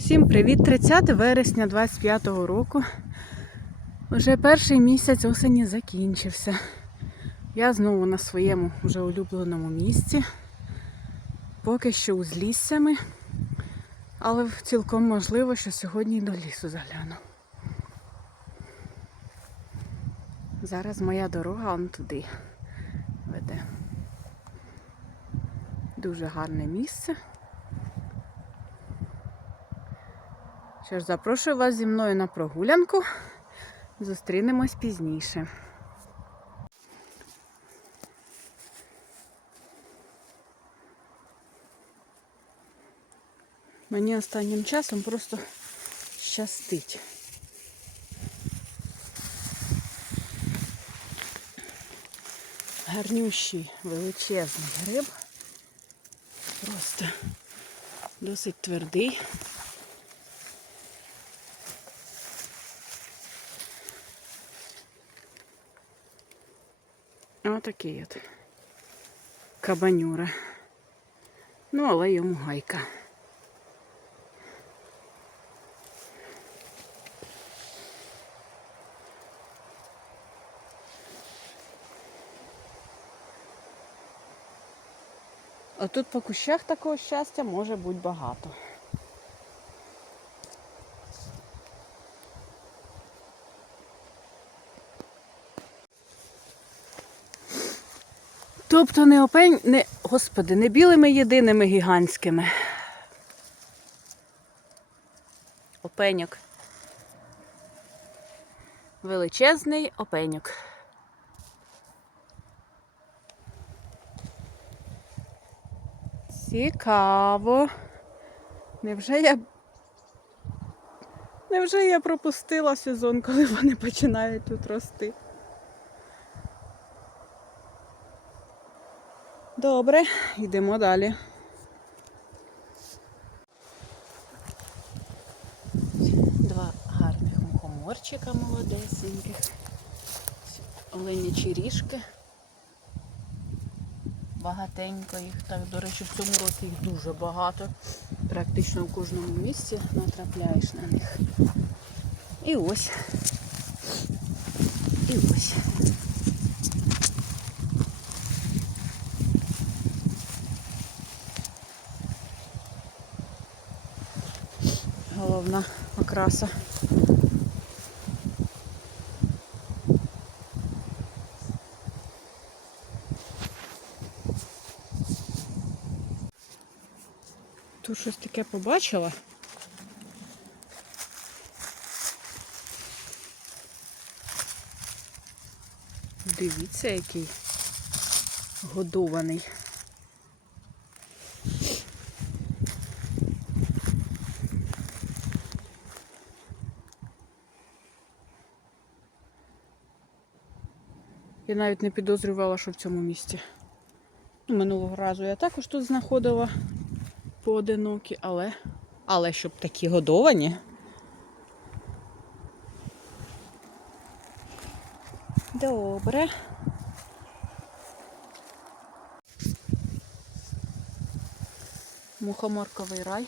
Всім привіт! 30 вересня 25-го року. Вже перший місяць осені закінчився. Я знову на своєму вже улюбленому місці. Поки що узліссями, але цілком можливо, що сьогодні й до лісу загляну. Зараз моя дорога он туди веде. Дуже гарне місце. Що ж, запрошую вас зі мною на прогулянку. Зустрінемось пізніше. Мені останнім часом просто щастить. Гарнющий величезний гриб. Просто досить твердий. Отакий от кабанюра. Ну, але йому гайка. А тут по кущах такого щастя може бути багато. Тобто не опень, не, господи, не білими єдиними гігантськими. Опеньок. Величезний опеньок. Цікаво. Невже я. Невже я пропустила сезон, коли вони починають тут рости? Добре, йдемо далі. Два гарних мухоморчика молодесеньких. Оленячі ріжки. Багатенько їх так. До речі, в цьому році їх дуже багато. Практично в кожному місці натрапляєш на них. І ось. І ось. Головна окраса. Тут щось таке побачила. Дивіться, який годований. Я навіть не підозрювала, що в цьому місці. Ну, Минулого разу я також тут знаходила поодинокі, але. Але щоб такі годовані. Добре. Мухоморковий рай.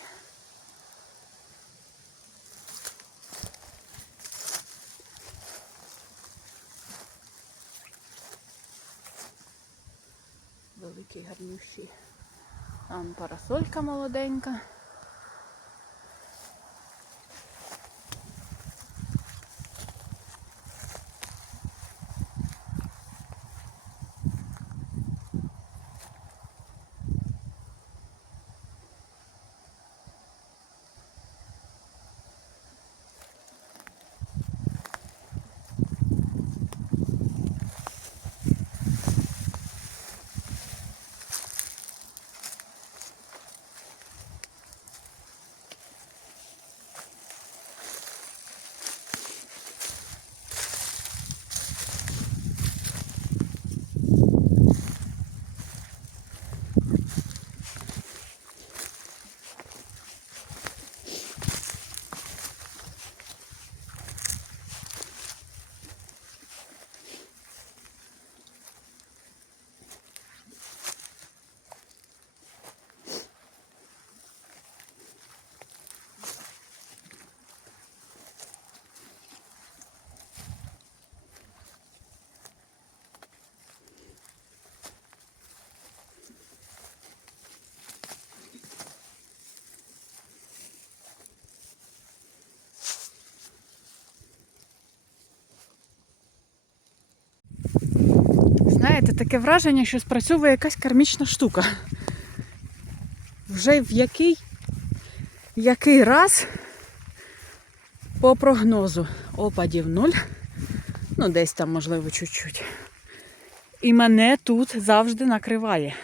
Великий гарнющий. Там парасолька молоденька. Знаєте, таке враження, що спрацьовує якась кармічна штука. Вже в який, який раз по прогнозу опадів нуль, ну десь там, можливо, чуть-чуть. І мене тут завжди накриває.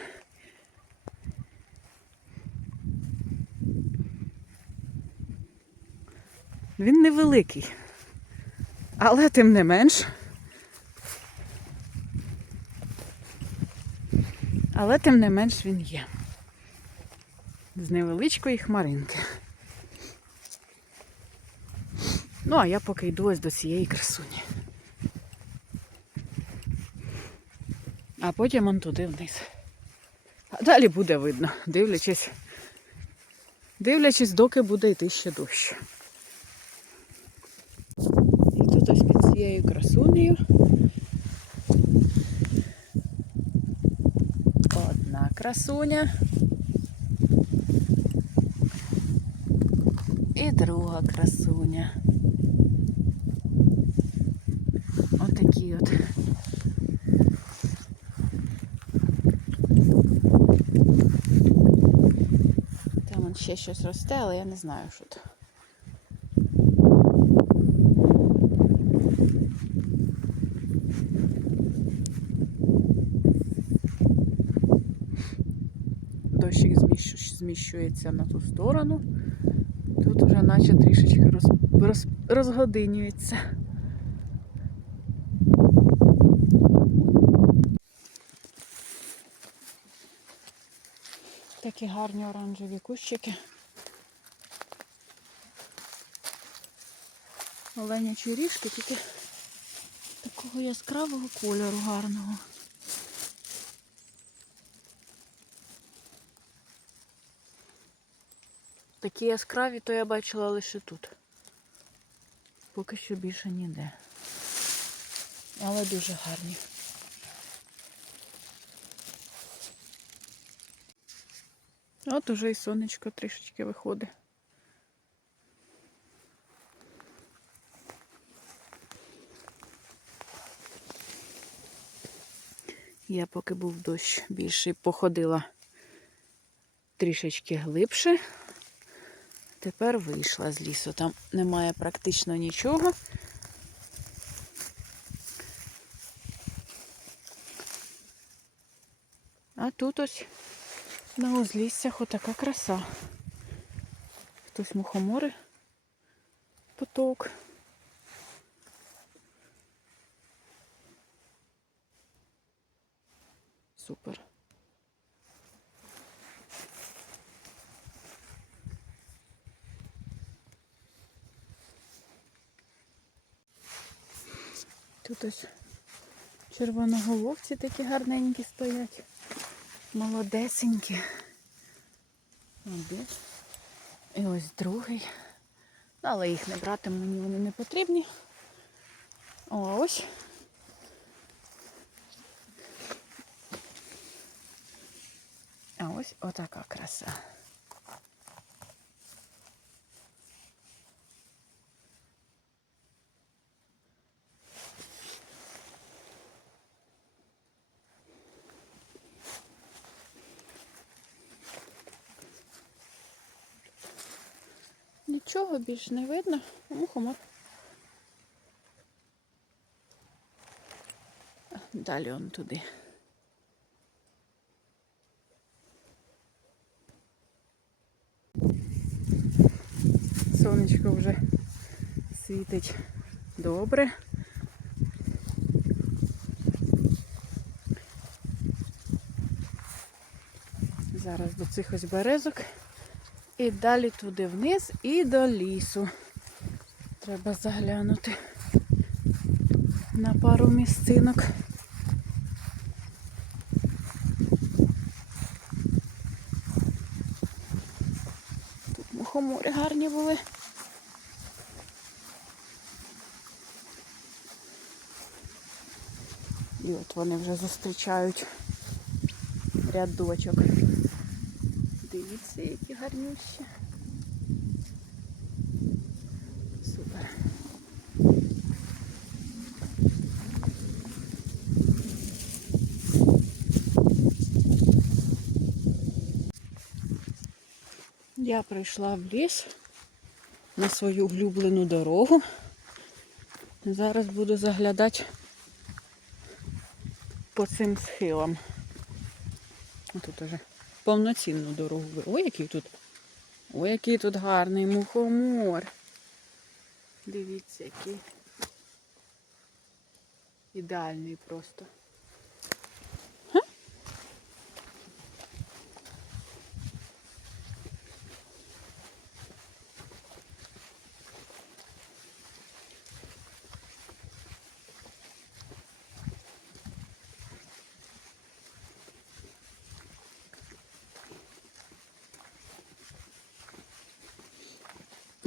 Він невеликий, але тим не менш. Але тим не менш він є. З невеличкої хмаринки. Ну, а я поки йду ось до цієї красуні. А потім он туди вниз. А далі буде видно, дивлячись, дивлячись, доки буде йти ще дощ. І тут ось під цією красунею. Красуня. І друга красуня. Отакі от. Там ще щось росте, але я не знаю, що то. Зміщується на ту сторону. Тут уже наче трішечки роз, роз, розгодинюється. Такі гарні оранжеві кущики. Оленячі ріжки, тільки такого яскравого кольору гарного. Такі яскраві, то я бачила лише тут. Поки що більше ніде. Але дуже гарні. От уже і сонечко трішечки виходить. Я поки був дощ більший, походила трішечки глибше. Тепер вийшла з лісу. Там немає практично нічого. А тут ось на узліссях отака краса. Хтось мухомори поток. Супер. Тут ось червоноголовці такі гарненькі стоять. Молодесенькі. І ось другий. Але їх не брати, мені вони не потрібні. Ось. А ось отака краса. Нічого більш не видно. Мухомор. Далі он туди. Сонечко вже світить добре. Зараз до цих ось березок. І далі туди вниз і до лісу. Треба заглянути на пару місцинок. Тут мухомори гарні були. І от вони вже зустрічають рядочок. Дивіться, які гарнющі. Супер. Я прийшла в ліс на свою улюблену дорогу. Зараз буду заглядати по цим схилам. Тут уже повноцінну дорогу. Ой, який тут. Ой, який тут гарний мухомор. Дивіться, який. Ідеальний просто.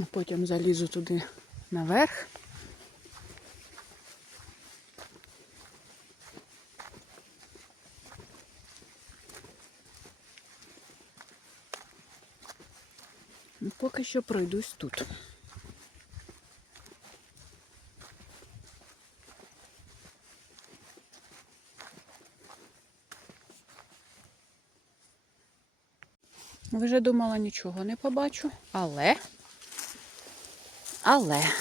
Потім залізу туди наверх. Ну, Поки що пройдусь тут. Вже думала, нічого не побачу, але. Але.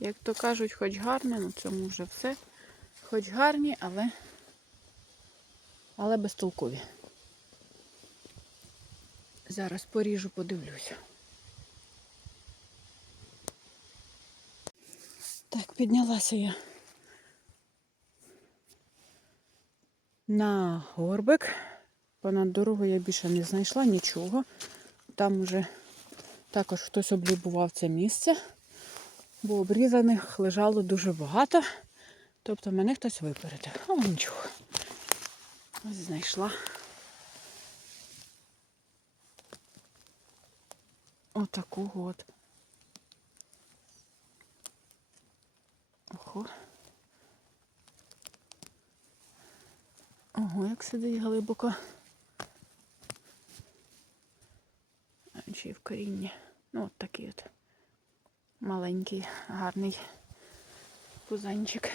Як то кажуть, хоч гарне, ну цьому вже все. Хоч гарні, але, але безтолкові. Зараз поріжу, подивлюся. Так, піднялася я на горбик. Понад дорогою я більше не знайшла нічого. Там уже також хтось облюбував це місце, бо обрізаних лежало дуже багато. Тобто мене хтось випередив. Але нічого. Ось знайшла. Отаку от. Ого. Ого, як сидить глибоко. Чи в корінні. Ну, от такий от маленький, гарний пузанчик.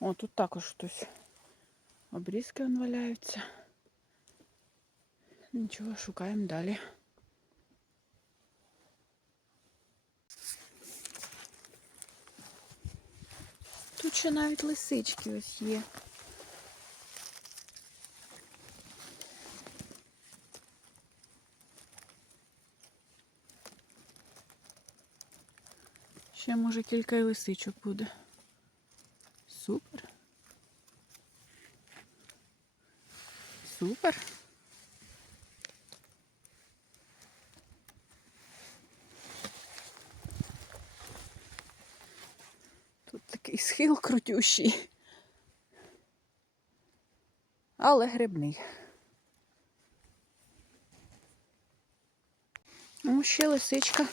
О, тут також хтось обрізки он валяються. Нічого, шукаємо далі. Тут ще навіть лисички ось є. Ще може кілька і лисичок буде. Супер. Супер. Тут такий схил крутющий. Але грибний. О, ще лисичка.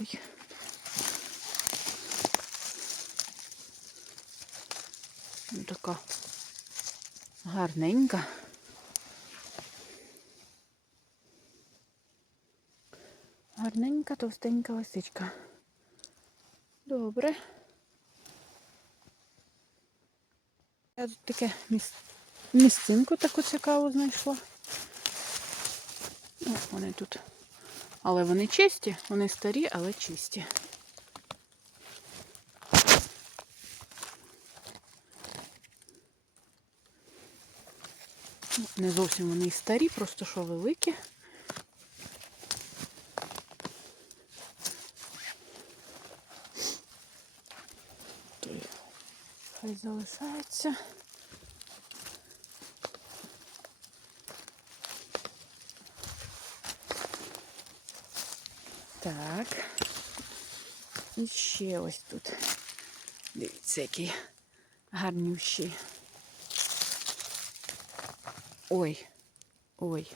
Ой. Така гарненька. Гарненька, товстенька лисичка. Добре. Я тут таке міс... місцинку таку цікаву знайшла. О, вони тут. Але вони чисті, вони старі, але чисті. Не зовсім вони і старі, просто що великі. Хай залишається. Так. І ще ось тут. Дивіться, який гарнющий. Ой, ой.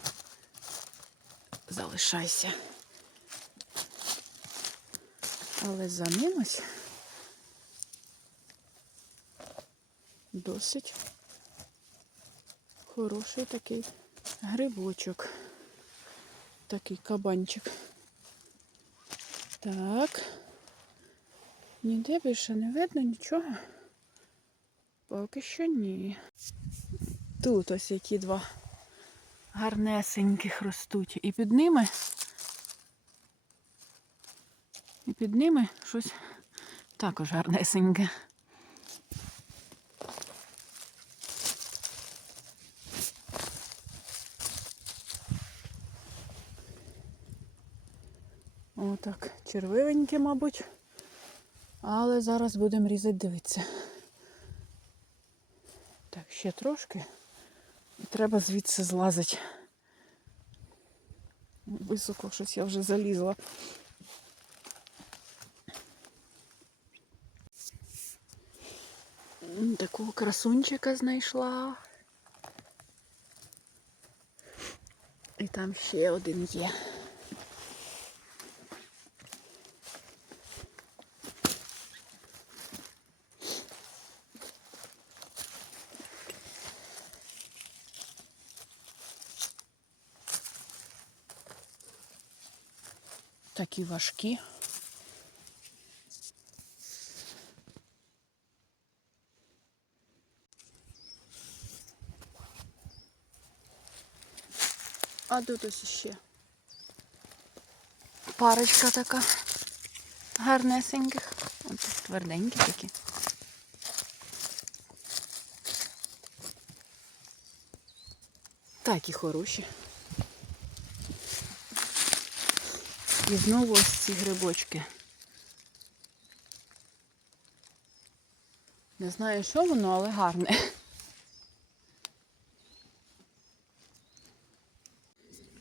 Залишайся. Але за досить хороший такий грибочок. Такий кабанчик. Так. Ніде більше не видно нічого. Поки що ні. Тут ось які два гарнесеньких ростуть. І під ними. І під ними щось також гарнесеньке. Отак, червивеньке, мабуть. Але зараз будемо різати, дивитися. Так, ще трошки. Треба звідси злазити. Високо щось я вже залізла. Такого красунчика знайшла. І там ще один є. Такі важкі. А тут ось ще парочка така гарнесеньких. Ось тут тверденькі такі. Такі хороші. І знову ось ці грибочки. Не знаю, що воно, але гарне.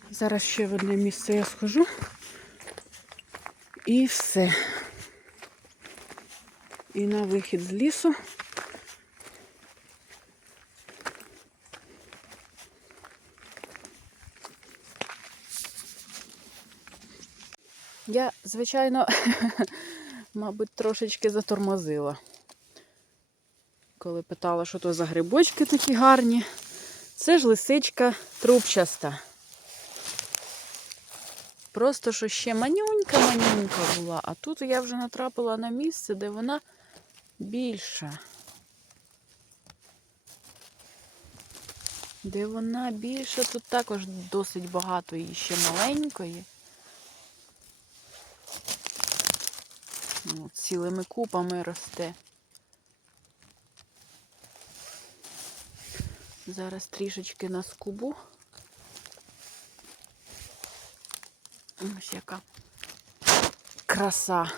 Зараз ще в одне місце я схожу. І все. І на вихід з лісу. Я, звичайно, мабуть, трошечки затормозила. Коли питала, що то за грибочки такі гарні. Це ж лисичка трубчаста. Просто що ще манюнька-манюнька була, а тут я вже натрапила на місце, де вона більша. Де вона більша, тут також досить багато її ще маленької. Ну, цілими купами росте. Зараз трішечки на скубу. Ось яка краса.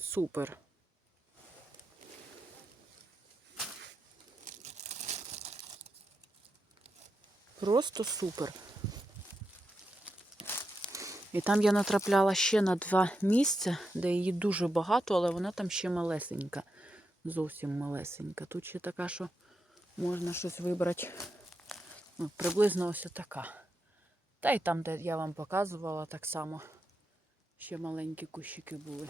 Супер. Просто супер. І там я натрапляла ще на два місця, де її дуже багато, але вона там ще малесенька. Зовсім малесенька. Тут ще така, що можна щось вибрати. Ну, приблизно ось така. Та й там, де я вам показувала, так само ще маленькі кущики були.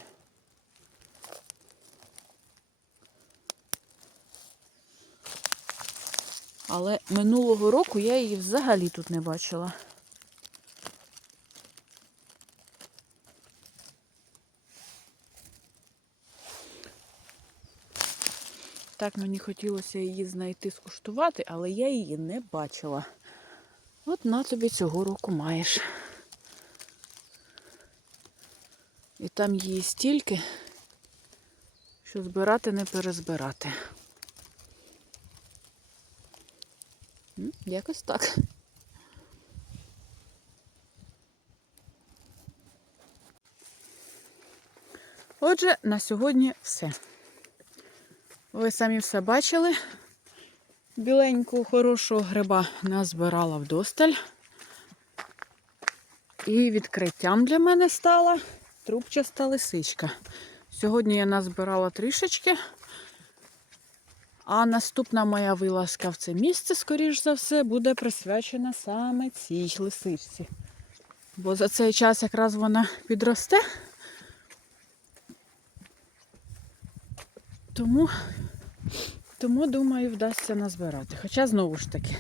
Але минулого року я її взагалі тут не бачила. Так мені хотілося її знайти, скуштувати, але я її не бачила. От на тобі цього року маєш. І там її стільки, що збирати не перезбирати. Якось так. Отже, на сьогодні все. Ви самі все бачили. Біленького хорошого гриба назбирала вдосталь. І відкриттям для мене стала трубчаста лисичка. Сьогодні я назбирала трішечки. А наступна моя вилазка в це місце, скоріш за все, буде присвячена саме цій лисичці. Бо за цей час якраз вона підросте. Тому, тому думаю, вдасться назбирати. Хоча знову ж таки.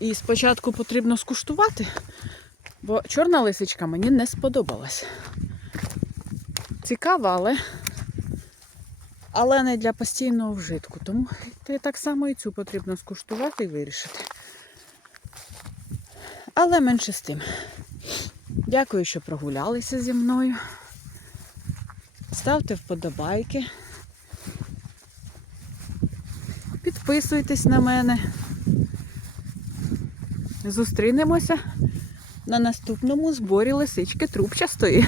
І спочатку потрібно скуштувати, бо чорна лисичка мені не сподобалась. Цікава, але, але не для постійного вжитку. Тому та так само і цю потрібно скуштувати і вирішити. Але менше з тим. Дякую, що прогулялися зі мною. Ставте вподобайки. Підписуйтесь на мене. Зустрінемося на наступному зборі лисички трубчастої.